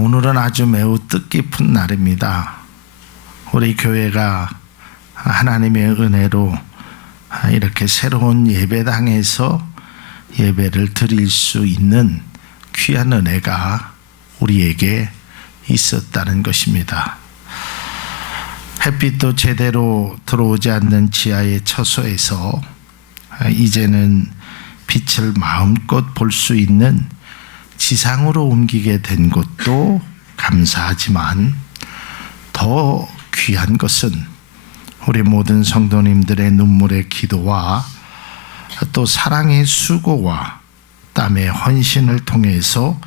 오늘은 아주 매우 뜻깊은 날입니다. 우리 교회가 하나님의 은혜로 이렇게 새로운 예배당에서 예배를 드릴 수 있는 귀한 은혜가 우리에게 있었다는 것입니다. 햇빛도 제대로 들어오지 않는 지하의 처소에서 이제는 빛을 마음껏 볼 수 있는 지상으로 옮기게 된 것도 감사하지만 더 귀한 것은 우리 모든 성도님들의 눈물의 기도와 또 사랑의 수고와 땀의 헌신을 통해서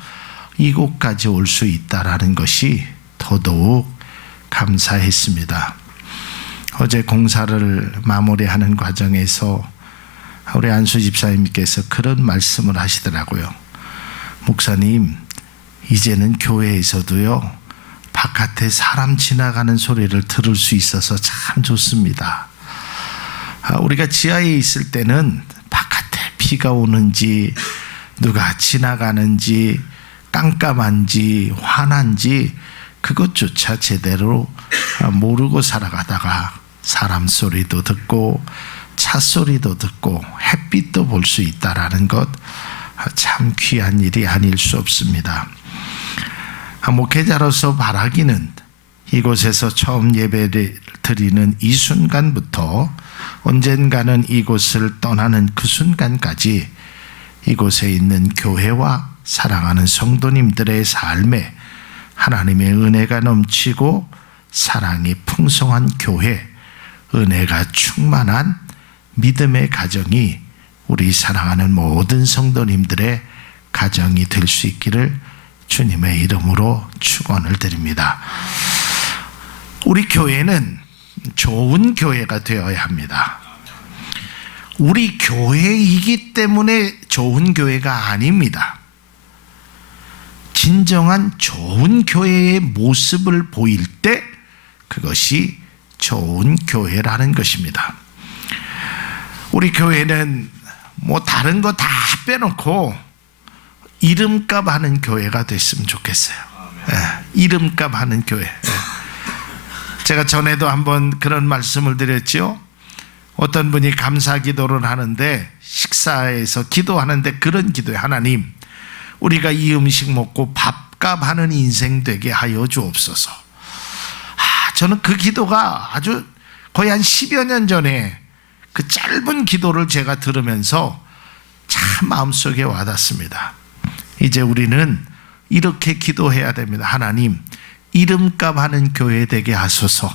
이곳까지 올 수 있다라는 것이 더더욱 감사했습니다. 어제 공사를 마무리하는 과정에서 우리 안수 집사님께서 그런 말씀을 하시더라고요. 목사님, 이제는 교회에서도요 바깥에 사람 지나가는 소리를 들을 수 있어서 참 좋습니다. 우리가 지하에 있을 때는 바깥에 비가 오는지 누가 지나가는지 깜깜한지 환한지 그것조차 제대로 모르고 살아가다가 사람 소리도 듣고 차 소리도 듣고 햇빛도 볼 수 있다라는 것 참 귀한 일이 아닐 수 없습니다. 목회자로서 바라기는 이곳에서 처음 예배를 드리는 이 순간부터 언젠가는 이곳을 떠나는 그 순간까지 이곳에 있는 교회와 사랑하는 성도님들의 삶에 하나님의 은혜가 넘치고 사랑이 풍성한 교회, 은혜가 충만한 믿음의 가정이 우리 사랑하는 모든 성도님들의 가정이 될 수 있기를 주님의 이름으로 축원을 드립니다. 우리 교회는 좋은 교회가 되어야 합니다. 우리 교회이기 때문에 좋은 교회가 아닙니다. 진정한 좋은 교회의 모습을 보일 때 그것이 좋은 교회라는 것입니다. 우리 교회는 다른 거 다 빼놓고 이름값 하는 교회가 됐으면 좋겠어요. 이름값 하는 교회. 제가 전에도 한번 그런 말씀을 드렸죠. 어떤 분이 감사 기도를 하는데 식사에서 기도하는데 그런 기도에 하나님, 우리가 이 음식 먹고 밥값 하는 인생 되게 하여 주옵소서. 저는 그 기도가 아주 거의 한 10여 년 전에 그 짧은 기도를 제가 들으면서 참 마음속에 와닿습니다. 이제 우리는 이렇게 기도해야 됩니다. 하나님, 이름값 하는 교회 되게 하소서.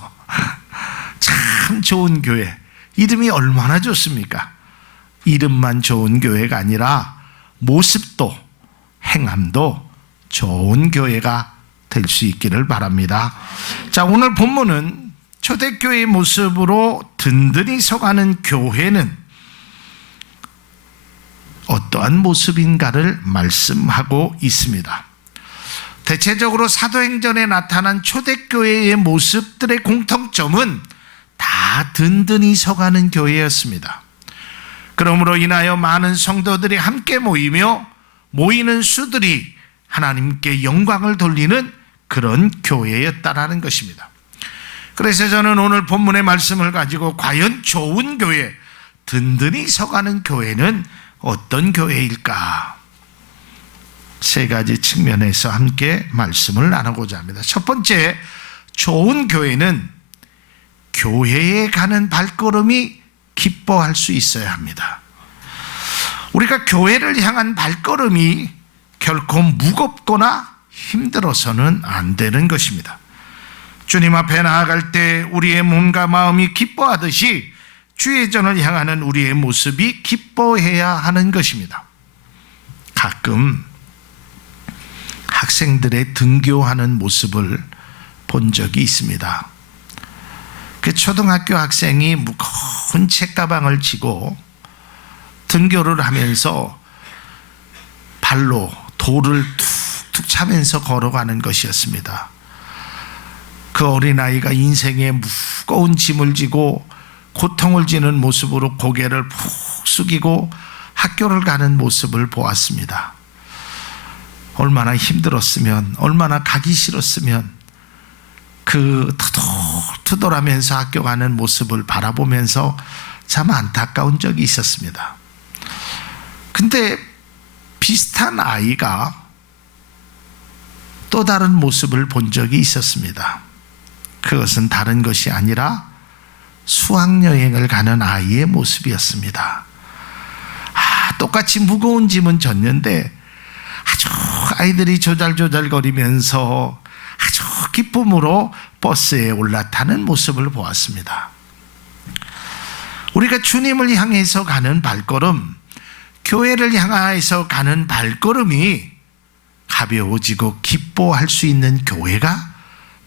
참 좋은 교회. 이름이 얼마나 좋습니까? 이름만 좋은 교회가 아니라 모습도 행함도 좋은 교회가 될 수 있기를 바랍니다. 자, 오늘 본문은 초대교회의 모습으로 든든히 서가는 교회는 어떠한 모습인가를 말씀하고 있습니다. 대체적으로 사도행전에 나타난 초대교회의 모습들의 공통점은 다 든든히 서가는 교회였습니다. 그러므로 인하여 많은 성도들이 함께 모이는 수들이 하나님께 영광을 돌리는 그런 교회였다라는 것입니다. 그래서 저는 오늘 본문의 말씀을 가지고 과연 좋은 교회, 든든히 서가는 교회는 어떤 교회일까? 세 가지 측면에서 함께 말씀을 나누고자 합니다. 첫 번째, 좋은 교회는 교회에 가는 발걸음이 기뻐할 수 있어야 합니다. 우리가 교회를 향한 발걸음이 결코 무겁거나 힘들어서는 안 되는 것입니다. 주님 앞에 나아갈 때 우리의 몸과 마음이 기뻐하듯이 주의 전을 향하는 우리의 모습이 기뻐해야 하는 것입니다. 가끔 학생들의 등교하는 모습을 본 적이 있습니다. 그 초등학교 학생이 무거운 책가방을 지고 등교를 하면서 발로 돌을 툭툭 차면서 걸어가는 것이었습니다. 그 어린아이가 인생의 무거운 짐을 지고 고통을 지는 모습으로 고개를 푹 숙이고 학교를 가는 모습을 보았습니다. 얼마나 힘들었으면, 얼마나 가기 싫었으면 그 투덜투덜하면서 학교 가는 모습을 바라보면서 참 안타까운 적이 있었습니다. 근데 비슷한 아이가 또 다른 모습을 본 적이 있었습니다. 그것은 다른 것이 아니라 수학여행을 가는 아이의 모습이었습니다. 똑같이 무거운 짐은 졌는데 아주 아이들이 조잘조잘거리면서 아주 기쁨으로 버스에 올라타는 모습을 보았습니다. 우리가 주님을 향해서 가는 발걸음, 교회를 향해서 가는 발걸음이 가벼워지고 기뻐할 수 있는 교회가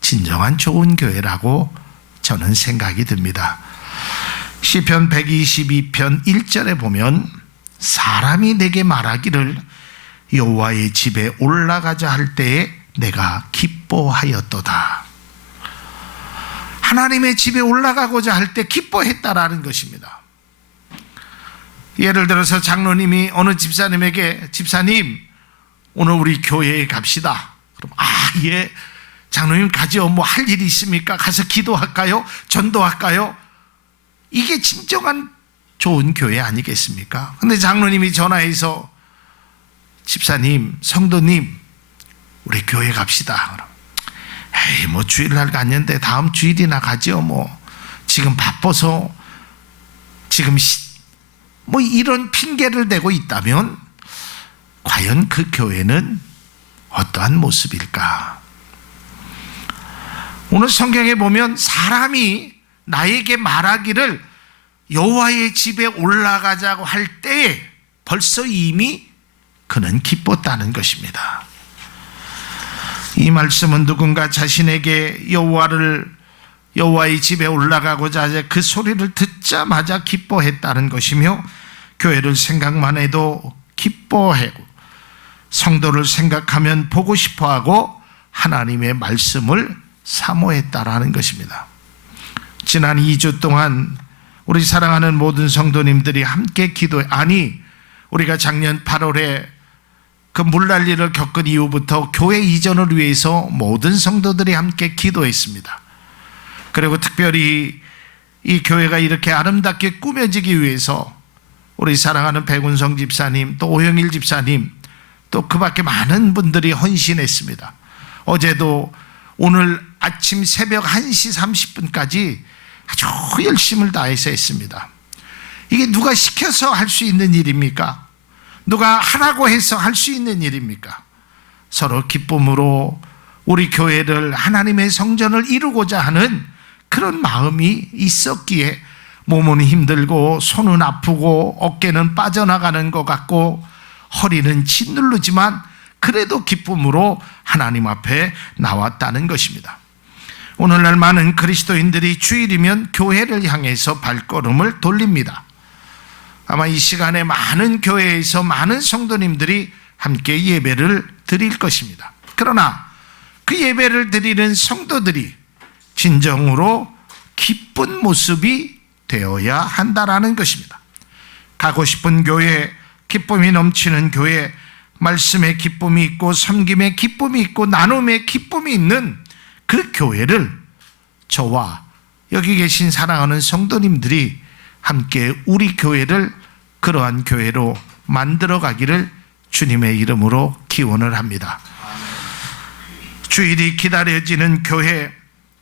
진정한 좋은 교회라고 저는 생각이 듭니다. 시편 122편 1절에 보면 사람이 내게 말하기를 여호와의 집에 올라가자 할 때에 내가 기뻐하였도다. 하나님의 집에 올라가고자 할 때 기뻐했다라는 것입니다. 예를 들어서 장로님이 어느 집사님에게 집사님 오늘 우리 교회에 갑시다. 그럼 예 장로님 가죠. 뭐 할 일이 있습니까? 가서 기도할까요? 전도할까요? 이게 진정한 좋은 교회 아니겠습니까? 근데 장로님이 전화해서 집사님, 성도님 우리 교회 갑시다. 에이 뭐 주일날 갔는데 다음 주일이나 가죠. 뭐 지금 바빠서 지금 뭐 이런 핑계를 대고 있다면 과연 그 교회는 어떠한 모습일까? 오늘 성경에 보면 사람이 나에게 말하기를 여호와의 집에 올라가자고 할 때에 벌써 이미 그는 기뻤다는 것입니다. 이 말씀은 누군가 자신에게 여호와의 집에 올라가고자 하자 그 소리를 듣자마자 기뻐했다는 것이며 교회를 생각만 해도 기뻐하고 성도를 생각하면 보고 싶어하고 하나님의 말씀을 사모했다라는 것입니다. 지난 2주 동안 우리 사랑하는 모든 성도님들이 함께 우리가 작년 8월에 그 물난리를 겪은 이후부터 교회 이전을 위해서 모든 성도들이 함께 기도했습니다. 그리고 특별히 이 교회가 이렇게 아름답게 꾸며지기 위해서 우리 사랑하는 백운성 집사님, 또 오영일 집사님, 또 그 밖에 많은 분들이 헌신했습니다. 어제도 오늘 아침 새벽 1시 30분까지 아주 열심을 다해서 했습니다. 이게 누가 시켜서 할 수 있는 일입니까? 누가 하라고 해서 할 수 있는 일입니까? 서로 기쁨으로 우리 교회를 하나님의 성전을 이루고자 하는 그런 마음이 있었기에 몸은 힘들고 손은 아프고 어깨는 빠져나가는 것 같고 허리는 짓누르지만 그래도 기쁨으로 하나님 앞에 나왔다는 것입니다. 오늘날 많은 그리스도인들이 주일이면 교회를 향해서 발걸음을 돌립니다. 아마 이 시간에 많은 교회에서 많은 성도님들이 함께 예배를 드릴 것입니다. 그러나 그 예배를 드리는 성도들이 진정으로 기쁜 모습이 되어야 한다라는 것입니다. 가고 싶은 교회, 기쁨이 넘치는 교회, 말씀의 기쁨이 있고 섬김의 기쁨이 있고 나눔의 기쁨이 있는 그 교회를 저와 여기 계신 사랑하는 성도님들이 함께 우리 교회를 그러한 교회로 만들어 가기를 주님의 이름으로 기원을 합니다. 주일이 기다려지는 교회,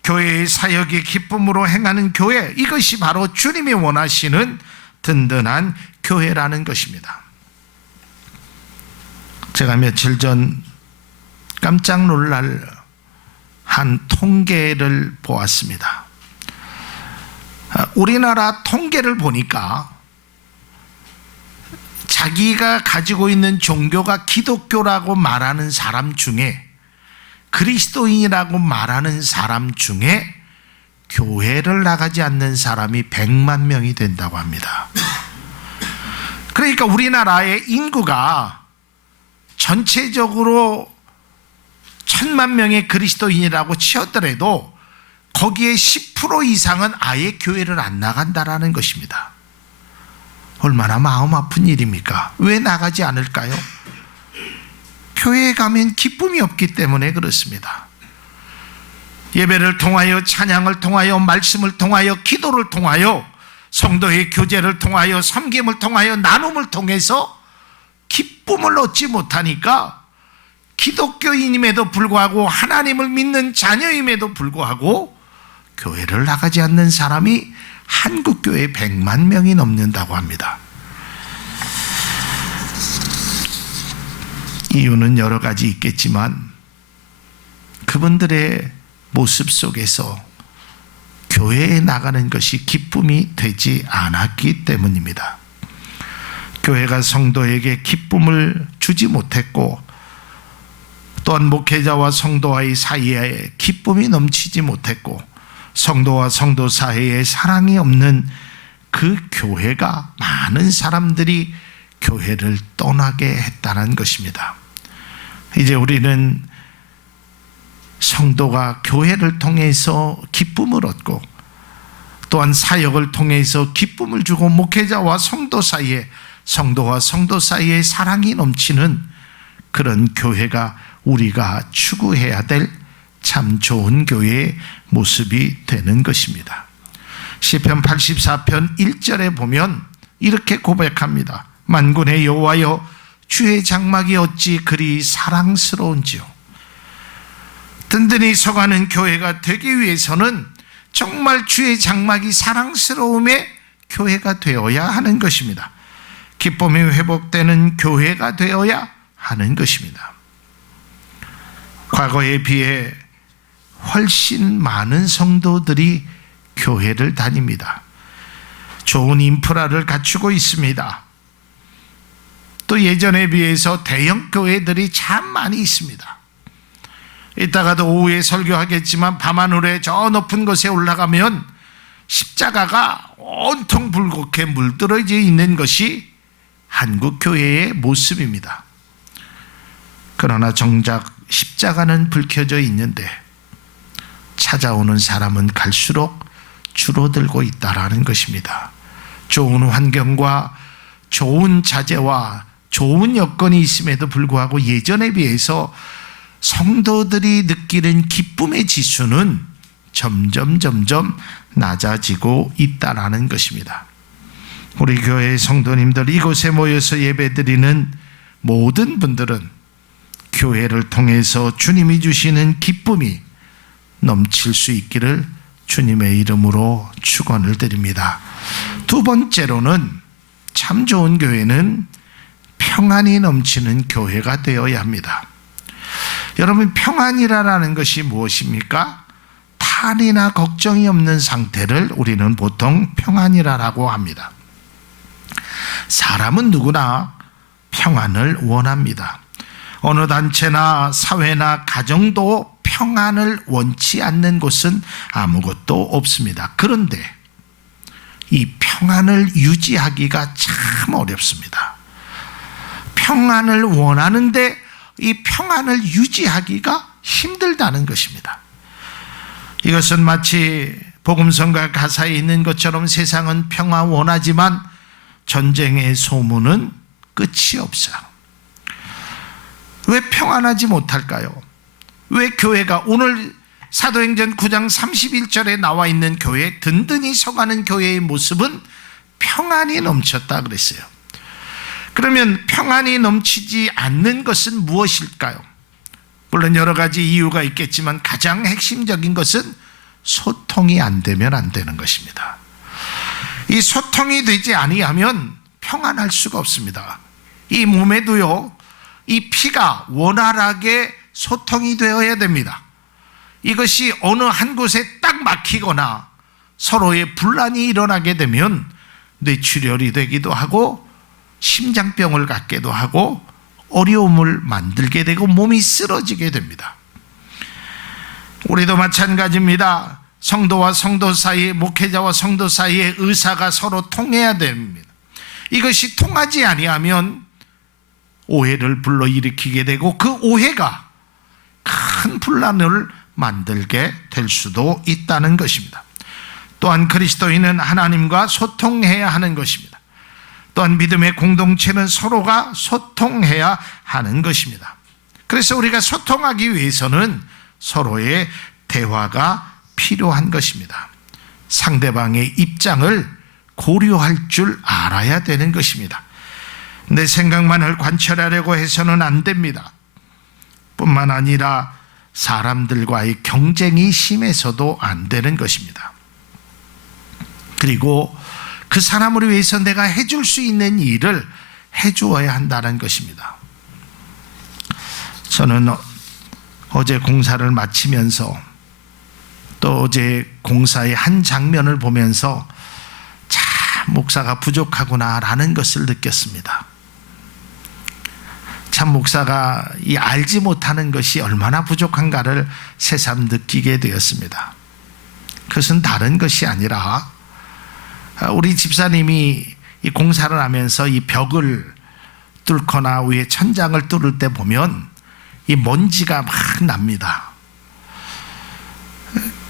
교회의 사역이 기쁨으로 행하는 교회, 이것이 바로 주님이 원하시는 든든한 교회라는 것입니다. 제가 며칠 전 깜짝 놀랄 한 통계를 보았습니다. 우리나라 통계를 보니까 자기가 가지고 있는 종교가 기독교라고 말하는 사람 중에, 그리스도인이라고 말하는 사람 중에 교회를 나가지 않는 사람이 100만 명이 된다고 합니다. 그러니까 우리나라의 인구가 전체적으로 1000만 명의 그리스도인이라고 치었더라도 거기에 10% 이상은 아예 교회를 안 나간다라는 것입니다. 얼마나 마음 아픈 일입니까? 왜 나가지 않을까요? 교회에 가면 기쁨이 없기 때문에 그렇습니다. 예배를 통하여, 찬양을 통하여, 말씀을 통하여, 기도를 통하여, 성도의 교제를 통하여, 섬김을 통하여, 나눔을 통해서 기쁨을 얻지 못하니까 기독교인임에도 불구하고, 하나님을 믿는 자녀임에도 불구하고 교회를 나가지 않는 사람이 한국교회에 100만 명이 넘는다고 합니다. 이유는 여러 가지 있겠지만 그분들의 모습 속에서 교회에 나가는 것이 기쁨이 되지 않았기 때문입니다. 교회가 성도에게 기쁨을 주지 못했고, 또한 목회자와 성도와의 사이에 기쁨이 넘치지 못했고, 성도와 성도 사이에 사랑이 없는 그 교회가 많은 사람들이 교회를 떠나게 했다는 것입니다. 이제 우리는 성도가 교회를 통해서 기쁨을 얻고, 또한 사역을 통해서 기쁨을 주고, 목회자와 성도 사이에, 성도와 성도 사이에 사랑이 넘치는 그런 교회가 우리가 추구해야 될 참 좋은 교회의 모습이 되는 것입니다. 시편 84편 1절에 보면 이렇게 고백합니다. 만군의 여호와여, 주의 장막이 어찌 그리 사랑스러운지요. 든든히 서가는 교회가 되기 위해서는 정말 주의 장막이 사랑스러움의 교회가 되어야 하는 것입니다. 기쁨이 회복되는 교회가 되어야 하는 것입니다. 과거에 비해 훨씬 많은 성도들이 교회를 다닙니다. 좋은 인프라를 갖추고 있습니다. 또 예전에 비해서 대형 교회들이 참 많이 있습니다. 이따가도 오후에 설교하겠지만 밤하늘에 저 높은 곳에 올라가면 십자가가 온통 붉게 물들어져 있는 것이 한국 교회의 모습입니다. 그러나 정작 십자가는 불켜져 있는데 찾아오는 사람은 갈수록 줄어들고 있다라는 것입니다. 좋은 환경과 좋은 자재와 좋은 여건이 있음에도 불구하고 예전에 비해서 성도들이 느끼는 기쁨의 지수는 점점 낮아지고 있다라는 것입니다. 우리 교회 성도님들, 이곳에 모여서 예배드리는 모든 분들은 교회를 통해서 주님이 주시는 기쁨이 넘칠 수 있기를 주님의 이름으로 축원을 드립니다. 두 번째로는 참 좋은 교회는 평안이 넘치는 교회가 되어야 합니다. 여러분, 평안이라는 것이 무엇입니까? 탈이나 걱정이 없는 상태를 우리는 보통 평안이라고 합니다. 사람은 누구나 평안을 원합니다. 어느 단체나 사회나 가정도 평안을 원치 않는 곳은 아무것도 없습니다. 그런데 이 평안을 유지하기가 참 어렵습니다. 평안을 원하는데 이 평안을 유지하기가 힘들다는 것입니다. 이것은 마치 복음성가 가사에 있는 것처럼 세상은 평화 원하지만 전쟁의 소문은 끝이 없어. 왜 평안하지 못할까요? 왜 교회가, 오늘 사도행전 9장 31절에 나와 있는 교회, 든든히 서가는 교회의 모습은 평안이 넘쳤다 그랬어요. 그러면 평안이 넘치지 않는 것은 무엇일까요? 물론 여러 가지 이유가 있겠지만 가장 핵심적인 것은 소통이 안 되면 안 되는 것입니다. 이 소통이 되지 아니하면 평안할 수가 없습니다. 이 몸에도요, 이 피가 원활하게 소통이 되어야 됩니다. 이것이 어느 한 곳에 딱 막히거나 서로의 분란이 일어나게 되면 뇌출혈이 되기도 하고 심장병을 갖게도 하고 어려움을 만들게 되고 몸이 쓰러지게 됩니다. 우리도 마찬가지입니다. 성도와 성도 사이에, 목회자와 성도 사이에 의사가 서로 통해야 됩니다. 이것이 통하지 아니하면 오해를 불러일으키게 되고 그 오해가 큰 분란을 만들게 될 수도 있다는 것입니다. 또한 그리스도인은 하나님과 소통해야 하는 것입니다. 또한 믿음의 공동체는 서로가 소통해야 하는 것입니다. 그래서 우리가 소통하기 위해서는 서로의 대화가 필요한 것입니다. 상대방의 입장을 고려할 줄 알아야 되는 것입니다. 내 생각만을 관철하려고 해서는 안 됩니다. 뿐만 아니라 사람들과의 경쟁이 심해서도 안 되는 것입니다. 그리고 그 사람을 위해서 내가 해줄 수 있는 일을 해주어야 한다는 것입니다. 저는 어제 공사를 마치면서 또 어제 공사의 한 장면을 보면서 참 목사가 부족하구나라는 것을 느꼈습니다. 참 목사가 이 알지 못하는 것이 얼마나 부족한가를 새삼 느끼게 되었습니다. 그것은 다른 것이 아니라 우리 집사님이 이 공사를 하면서 이 벽을 뚫거나 위에 천장을 뚫을 때 보면 이 먼지가 막 납니다.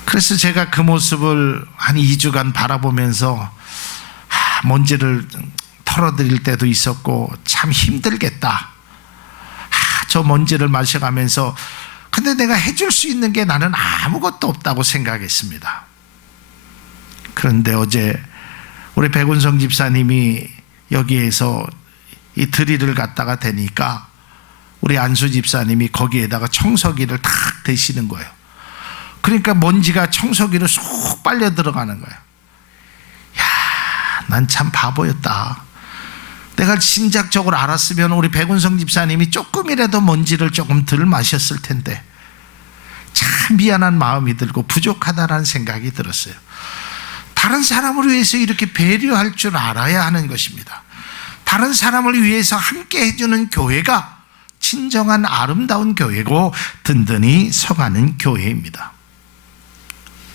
그래서 제가 그 모습을 한 2주간 바라보면서 먼지를 털어드릴 때도 있었고 참 힘들겠다. 저 먼지를 마셔가면서 근데 내가 해줄 수 있는 게 나는 아무것도 없다고 생각했습니다. 그런데 어제 우리 백운성 집사님이 여기에서 이 드릴을 갖다가 대니까 우리 안수 집사님이 거기에다가 청소기를 탁 대시는 거예요. 그러니까 먼지가 청소기로 쏙 빨려 들어가는 거예요. 야, 난 참 바보였다. 내가 진작적으로 알았으면 우리 백운성 집사님이 조금이라도 먼지를 조금 덜 마셨을 텐데 참 미안한 마음이 들고 부족하다는 생각이 들었어요. 다른 사람을 위해서 이렇게 배려할 줄 알아야 하는 것입니다. 다른 사람을 위해서 함께 해주는 교회가 진정한 아름다운 교회고 든든히 서가는 교회입니다.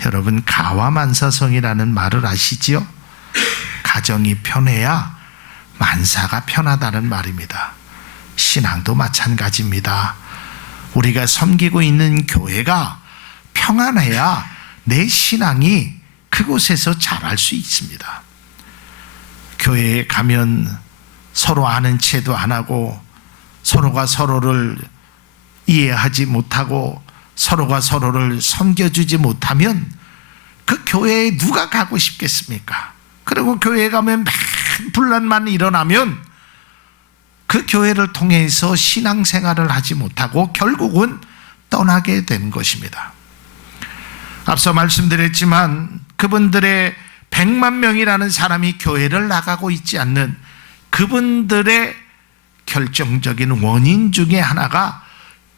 여러분, 가와만사성이라는 말을 아시지요? 가정이 편해야 만사가 편하다는 말입니다. 신앙도 마찬가지입니다. 우리가 섬기고 있는 교회가 평안해야 내 신앙이 그곳에서 자랄 수 있습니다. 교회에 가면 서로 아는 체도 안 하고 서로가 서로를 이해하지 못하고 서로가 서로를 섬겨주지 못하면 그 교회에 누가 가고 싶겠습니까? 그리고 교회에 가면 맨 분란만 일어나면 그 교회를 통해서 신앙생활을 하지 못하고 결국은 떠나게 된 것입니다. 앞서 말씀드렸지만 그분들의 100만 명이라는 사람이 교회를 나가고 있지 않는 그분들의 결정적인 원인 중에 하나가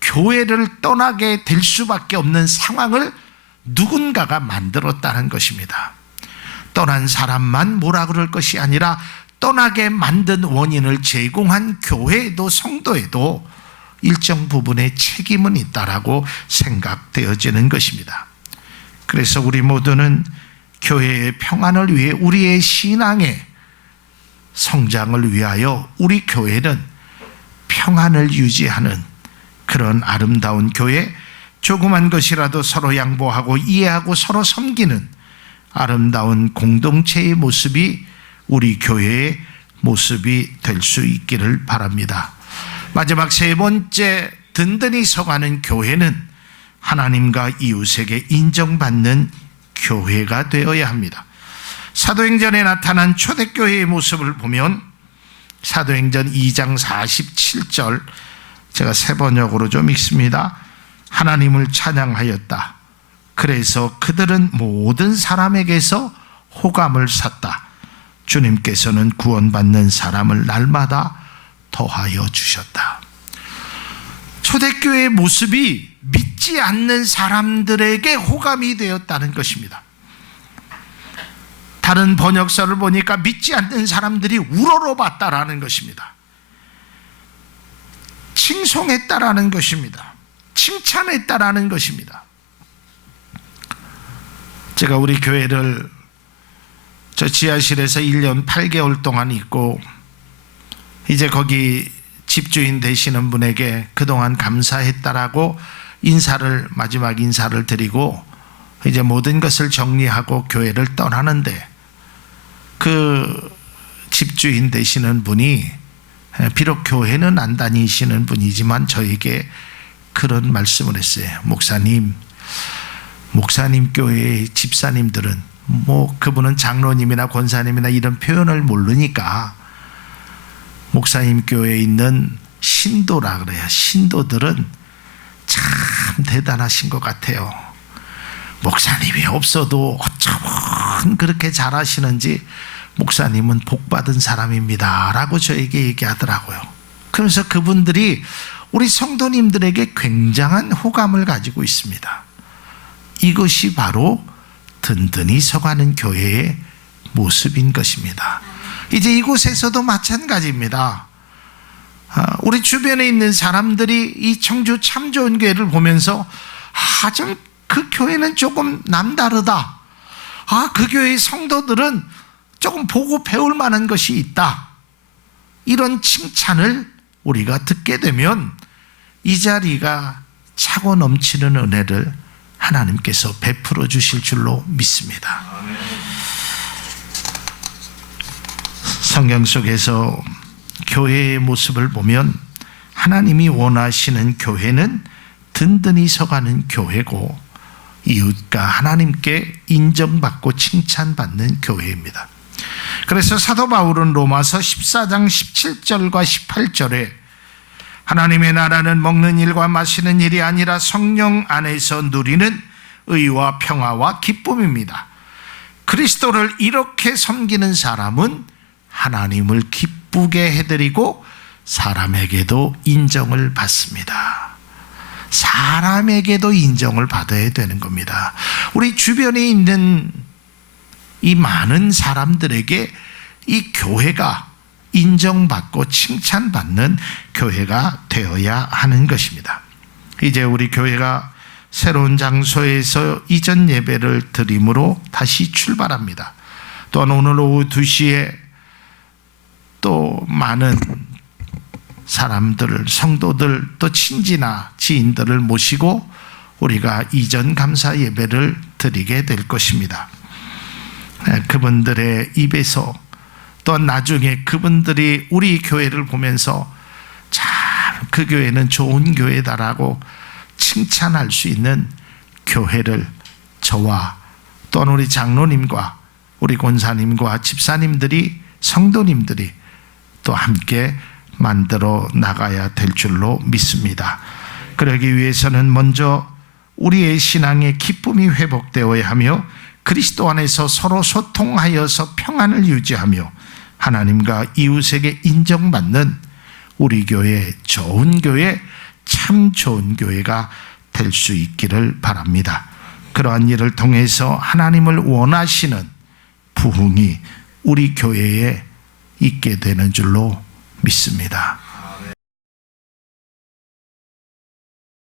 교회를 떠나게 될 수밖에 없는 상황을 누군가가 만들었다는 것입니다. 떠난 사람만 뭐라 그럴 것이 아니라 떠나게 만든 원인을 제공한 교회에도 성도에도 일정 부분의 책임은 있다라고 생각되어지는 것입니다. 그래서 우리 모두는 교회의 평안을 위해 우리의 신앙의 성장을 위하여 우리 교회는 평안을 유지하는 그런 아름다운 교회, 조그만 것이라도 서로 양보하고 이해하고 서로 섬기는 아름다운 공동체의 모습이 우리 교회의 모습이 될 수 있기를 바랍니다. 마지막 세 번째, 든든히 서가는 교회는 하나님과 이웃에게 인정받는 교회가 되어야 합니다. 사도행전에 나타난 초대교회의 모습을 보면 사도행전 2장 47절, 제가 세 번역으로 좀 읽습니다. 하나님을 찬양하였다. 그래서 그들은 모든 사람에게서 호감을 샀다. 주님께서는 구원받는 사람을 날마다 더하여 주셨다. 초대교회의 모습이 믿지 않는 사람들에게 호감이 되었다는 것입니다. 다른 번역서를 보니까 믿지 않는 사람들이 우러러봤다라는 것입니다. 칭송했다라는 것입니다. 칭찬했다라는 것입니다. 제가 우리 교회를 저 지하실에서 1년 8개월 동안 있고 이제 거기 집주인 되시는 분에게 그동안 감사했다라고 마지막 인사를 드리고 이제 모든 것을 정리하고 교회를 떠나는데 그 집주인 되시는 분이 비록 교회는 안 다니시는 분이지만 저에게 그런 말씀을 했어요. 목사님 교회의 집사님들은 그분은 장로님이나 권사님이나 이런 표현을 모르니까 목사님 교회에 있는 신도라 그래요. 신도들은 참 대단하신 것 같아요. 목사님이 없어도 어쩌면 그렇게 잘하시는지 목사님은 복받은 사람입니다 라고 저에게 얘기하더라고요. 그러면서 그분들이 우리 성도님들에게 굉장한 호감을 가지고 있습니다. 이것이 바로 든든히 서가는 교회의 모습인 것입니다. 이제 이곳에서도 마찬가지입니다. 우리 주변에 있는 사람들이 이 청주 참 좋은 교회를 보면서 좀 그 교회는 조금 남다르다. 그 교회의 성도들은 조금 보고 배울 만한 것이 있다. 이런 칭찬을 우리가 듣게 되면 이 자리가 차고 넘치는 은혜를 하나님께서 베풀어 주실 줄로 믿습니다. 성경 속에서 교회의 모습을 보면 하나님이 원하시는 교회는 든든히 서가는 교회고 이웃과 하나님께 인정받고 칭찬받는 교회입니다. 그래서 사도 바울은 로마서 14장 17절과 18절에 하나님의 나라는 먹는 일과 마시는 일이 아니라 성령 안에서 누리는 의와 평화와 기쁨입니다. 그리스도를 이렇게 섬기는 사람은 하나님을 기쁘게 해드리고 사람에게도 인정을 받습니다. 사람에게도 인정을 받아야 되는 겁니다. 우리 주변에 있는 이 많은 사람들에게 이 교회가 인정받고 칭찬받는 교회가 되어야 하는 것입니다. 이제 우리 교회가 새로운 장소에서 이전 예배를 드림으로 다시 출발합니다. 또한 오늘 오후 2시에 또 많은 사람들, 성도들, 또 친지나 지인들을 모시고 우리가 이전 감사 예배를 드리게 될 것입니다. 그분들의 입에서 또 나중에 그분들이 우리 교회를 보면서 참 그 교회는 좋은 교회다라고 칭찬할 수 있는 교회를 저와 또한 우리 장로님과 우리 권사님과 집사님들이, 성도님들이 또 함께 만들어 나가야 될 줄로 믿습니다. 그러기 위해서는 먼저 우리의 신앙의 기쁨이 회복되어야 하며 그리스도 안에서 서로 소통하여서 평안을 유지하며 하나님과 이웃에게 인정받는 우리 교회, 좋은 교회, 참 좋은 교회가 될 수 있기를 바랍니다. 그러한 일을 통해서 하나님을 원하시는 부흥이 우리 교회에 있게 되는 줄로 믿습니다.